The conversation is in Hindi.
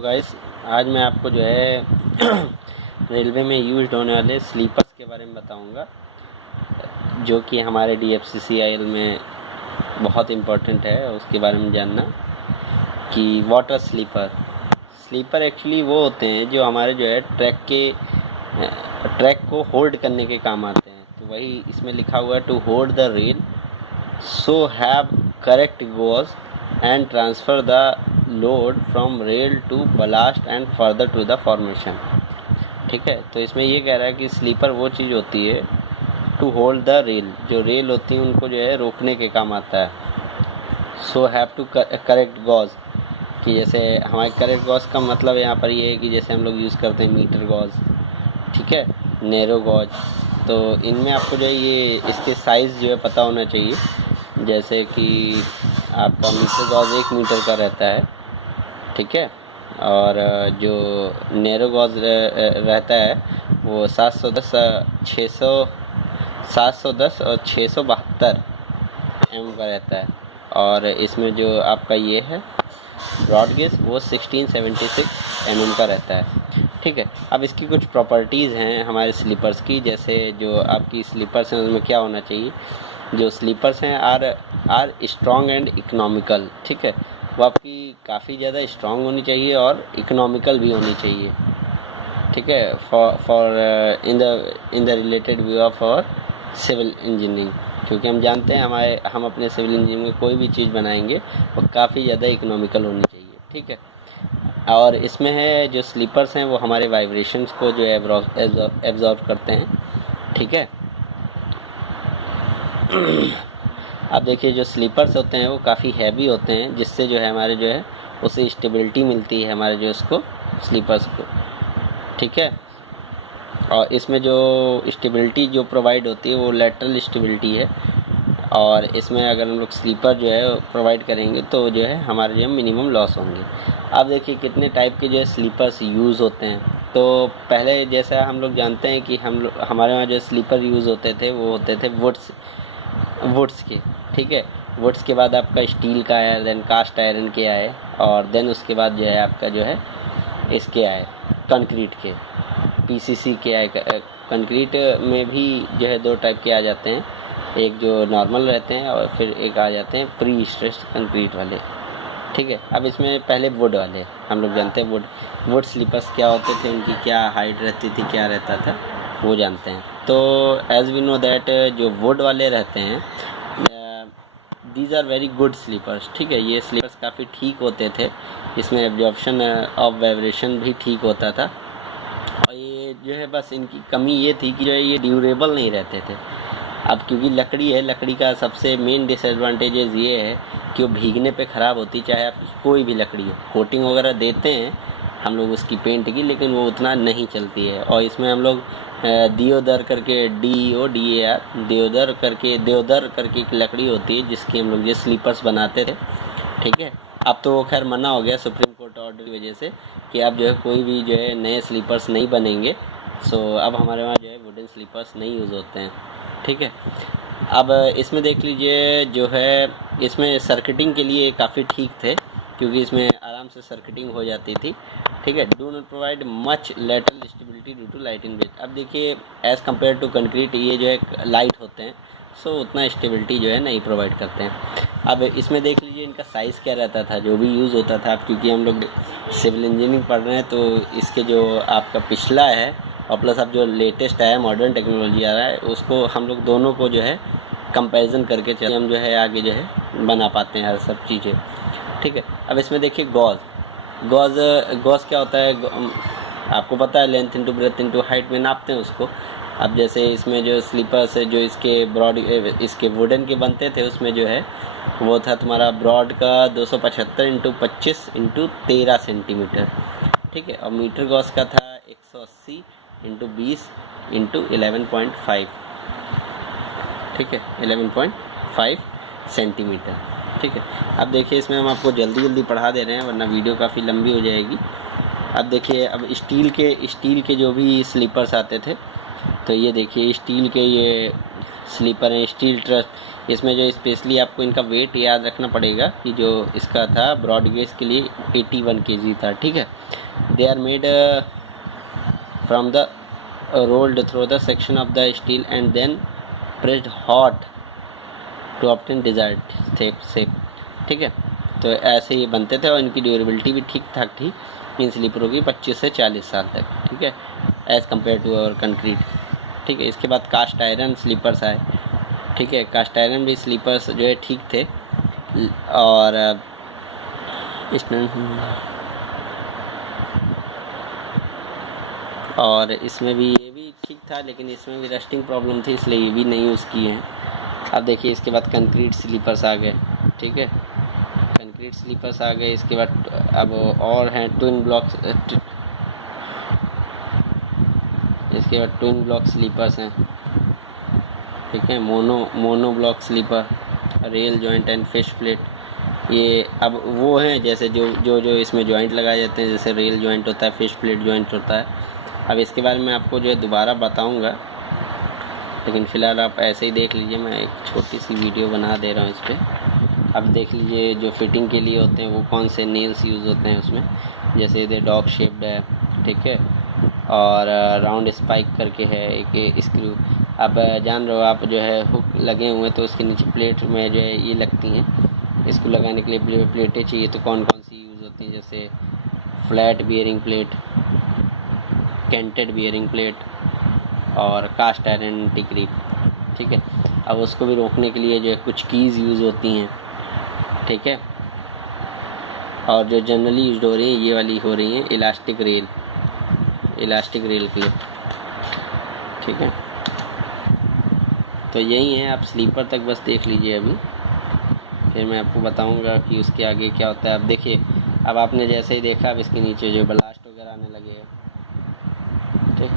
तो गाइस आज मैं आपको जो है रेलवे में यूज्ड होने वाले स्लीपर्स के बारे में बताऊंगा, जो कि हमारे DFCCIL में बहुत इम्पोर्टेंट है। उसके बारे में जानना कि वाटर स्लीपर एक्चुअली वो होते हैं जो हमारे जो है ट्रैक को होल्ड करने के काम आते हैं। तो वही इसमें लिखा हुआ है, to hold the rail so have correct gauge and transfer the load from rail to ballast and further to the formation. ठीक है, तो इसमें ये कह रहा है कि स्लीपर वो चीज़ होती है टू होल्ड द रेल, जो रेल होती है उनको जो है रोकने के काम आता है। So have to correct gauge, कि जैसे हमारे करेक्ट गॉज का मतलब यहाँ पर ये है कि जैसे हम लोग यूज़ करते हैं मीटर गॉज, ठीक है, नैरो गॉज। तो इनमें आपको जो है ये इसके साइज़ जो है पता होना चाहिए। जैसे कि आपका मीटर गॉज 1 मीटर का रहता है, ठीक है, और जो नैरो गॉज रहता है वो 710 और 672 mm का रहता है। और इसमें जो आपका ये है ब्रॉड गेज वो 1676 mm का रहता है। ठीक है, अब इसकी कुछ प्रॉपर्टीज़ हैं हमारे स्लीपर्स की। जैसे जो आपकी स्लीपर्स हैं उसमें क्या होना चाहिए, जो स्लीपर्स हैं आर स्ट्रॉन्ग एंड इकोनॉमिकल। ठीक है, वो आपकी काफ़ी ज़्यादा स्ट्रॉन्ग होनी चाहिए और इकोनॉमिकल भी होनी चाहिए। ठीक है, for in the related view of और सिविल इंजीनियरिंग, क्योंकि हम जानते हैं हम अपने सिविल इंजीनियरिंग में कोई भी चीज़ बनाएंगे वो काफ़ी ज़्यादा इकोनॉमिकल होनी चाहिए। ठीक है, और इसमें है जो स्लीपर्स हैं वो हमारे वाइब्रेशंस को जो है एब्जॉर्ब करते हैं। ठीक है, अब देखिए जो स्लीपर्स होते हैं वो काफ़ी हैवी होते हैं, जिससे जो है हमारे जो है उसे स्टेबिलिटी मिलती है हमारे जो उसको स्लीपर्स को। ठीक है, और इसमें जो स्टेबिलिटी जो प्रोवाइड होती है वो लैटरल स्टेबिलिटी है। और इसमें अगर हम लोग स्लीपर जो है प्रोवाइड करेंगे तो जो है हमारे जो है मिनिमम लॉस होंगे। अब देखिए कितने टाइप के जो है स्लीपर्स यूज़ होते हैं। तो पहले जैसा हम लोग जानते हैं कि हमारे वहाँ जो स्लीपर यूज़ होते थे वो होते थे वुड्स के। ठीक है, वुड्स के बाद आपका स्टील का आया, देन कास्ट आयरन के आए, और देन उसके बाद जो है आपका जो है इसके आए कंक्रीट के, PCC के आए। कंक्रीट में भी जो है 2 टाइप के आ जाते हैं, एक जो नॉर्मल रहते हैं और फिर एक आ जाते हैं प्री स्ट्रेस्ड कंक्रीट वाले। ठीक है, अब इसमें पहले वुड वाले हम लोग जानते हैं। वुड स्लीपर्स क्या होते थे, उनकी क्या हाइट रहती थी, क्या रहता था, वो जानते हैं। तो एज़ वी नो दैट जो वुड वाले रहते हैं these are very good sleepers. ठीक है, ये स्लीपर्स काफ़ी ठीक होते थे, इसमें एब्जॉर्प्शन ऑफ वाइब्रेशन भी ठीक होता था। और ये जो है बस इनकी कमी ये थी कि जो है ये ड्यूरेबल नहीं रहते थे। अब क्योंकि लकड़ी है, लकड़ी का सबसे मेन डिसएडवांटेजेस ये है कि वो भीगने पे ख़राब होती, चाहे आपकी कोई भी लकड़ी हो। कोटिंग वगैरह देते हैं हम लोग उसकी पेंट की, लेकिन वो उतना नहीं चलती है। और इसमें हम लोग दियोदर करके DEODAR देवदर करके एक लकड़ी होती है जिसकी हम लोग ये स्लीपर्स बनाते थे। ठीक है, अब तो वो खैर मना हो गया सुप्रीम कोर्ट ऑर्डर की वजह से कि अब जो है कोई भी जो है नए स्लीपर्स नहीं बनेंगे। सो अब हमारे वहाँ जो है वुडन स्लीपर्स नहीं यूज़ होते हैं। ठीक है, अब इसमें देख लीजिए जो है इसमें सर्किटिंग के लिए काफ़ी ठीक थे, क्योंकि इसमें आराम से सर्किटिंग हो जाती थी। ठीक है, do not provide much lateral stability due to light in weight. अब देखिए एज़ कम्पेयर टू कंक्रीट ये जो है लाइट होते हैं, सो उतना स्टेबिलिटी जो है नहीं प्रोवाइड करते हैं। अब इसमें देख लीजिए इनका साइज़ क्या रहता था जो भी यूज़ होता था। अब क्योंकि हम लोग सिविल इंजीनियरिंग पढ़ रहे हैं तो इसके जो आपका पिछला है और प्लस अब जो लेटेस्ट आया मॉडर्न टेक्नोलॉजी आ रहा है उसको हम लोग दोनों को जो है कंपैरिजन करके चले हम जो है आगे जो है बना पाते हैं हर सब चीज़ें। ठीक है, अब इसमें देखिए गॉज क्या होता है, आपको पता है length into breadth into height में नापते हैं उसको। अब जैसे इसमें जो स्लीपर्स है जो इसके वुडन के बनते थे उसमें जो है वो था तुम्हारा ब्रॉड का 275 इंटू 25 इंटू 13 सेंटीमीटर। ठीक है, और मीटर गॉज का था 180 इंटू 20 इंटू 11.5। ठीक है, 11.5 सेंटीमीटर। ठीक है, अब देखिए इसमें हम आपको जल्दी पढ़ा दे रहे हैं वरना वीडियो काफ़ी लंबी हो जाएगी। अब देखिए अब स्टील के जो भी स्लीपर्स आते थे, तो ये देखिए स्टील के ये स्लीपर हैं स्टील ट्रस। इसमें जो स्पेशली आपको इनका वेट याद रखना पड़ेगा कि जो इसका था ब्रॉड गेज के लिए 81 kg था, ठीक है। They are made from the rolled through the section of the steel and then pressed hot to obtain desired shape, ठीक है। तो ऐसे ही बनते थे और इनकी ड्यूरेबिलिटी भी ठीक ठाक थी इन स्लीपरों की 25 से 40 साल तक, ठीक है, एज़ कम्पेयर टू और कंक्रीट, ठीक है। इसके बाद कास्ट आयरन स्लीपर्स आए, ठीक है। कास्ट आयरन भी स्लीपर्स जो है ठीक थे और इसमें भी ये भी ठीक था, लेकिन इसमें भी रस्टिंग प्रॉब्लम थी, इसलिए ये भी नहीं यूज़ किए हैं। अब देखिए इसके बाद कंक्रीट स्लीपर्स आ गए, ठीक है, कंक्रीट स्लीपर्स आ गए। इसके बाद अब और हैं ट्विन ब्लॉक्स, इसके बाद ट्विन ब्लॉक स्लीपर्स हैं, ठीक है। Mono block sleeper, rail joint and fish plate. ये अब वो हैं जैसे जो इसमें जॉइंट लगाए जाते हैं, जैसे रेल जॉइंट होता है, फिश प्लेट जॉइंट होता है। अब इसके बारे में आपको जो है दोबारा बताऊंगा, लेकिन फ़िलहाल आप ऐसे ही देख लीजिए, मैं एक छोटी सी वीडियो बना दे रहा हूँ इस पर। अब देख लीजिए जो फिटिंग के लिए होते हैं वो कौन से नेल्स यूज़ होते हैं उसमें, जैसे ये डॉग शेप्ड है, ठीक है, और राउंड स्पाइक करके है एक स्क्रू। अब जान रहे हो आप जो है हुक लगे हुए हैं तो उसके नीचे प्लेट में जो है ये लगती हैं, इसको लगाने के लिए प्लेटें चाहिए। तो कौन कौन सी यूज़ होती हैं, जैसे flat bearing plate, canted bearing plate और कास्ट आयरन टिकरी, ठीक है। अब उसको भी रोकने के लिए जो है कुछ कीज़ यूज़ होती हैं, ठीक है। और जो जनरली यूज हो रही हैं ये वाली हो रही हैं इलास्टिक रेल क्लिप, ठीक है। तो यही है, आप स्लीपर तक बस देख लीजिए अभी, फिर मैं आपको बताऊंगा कि उसके आगे क्या होता है। अब देखिए, अब आपने जैसे ही देखा अब इसके नीचे जो ब्लास्ट वगैरह आने लगे हैं, ठीक।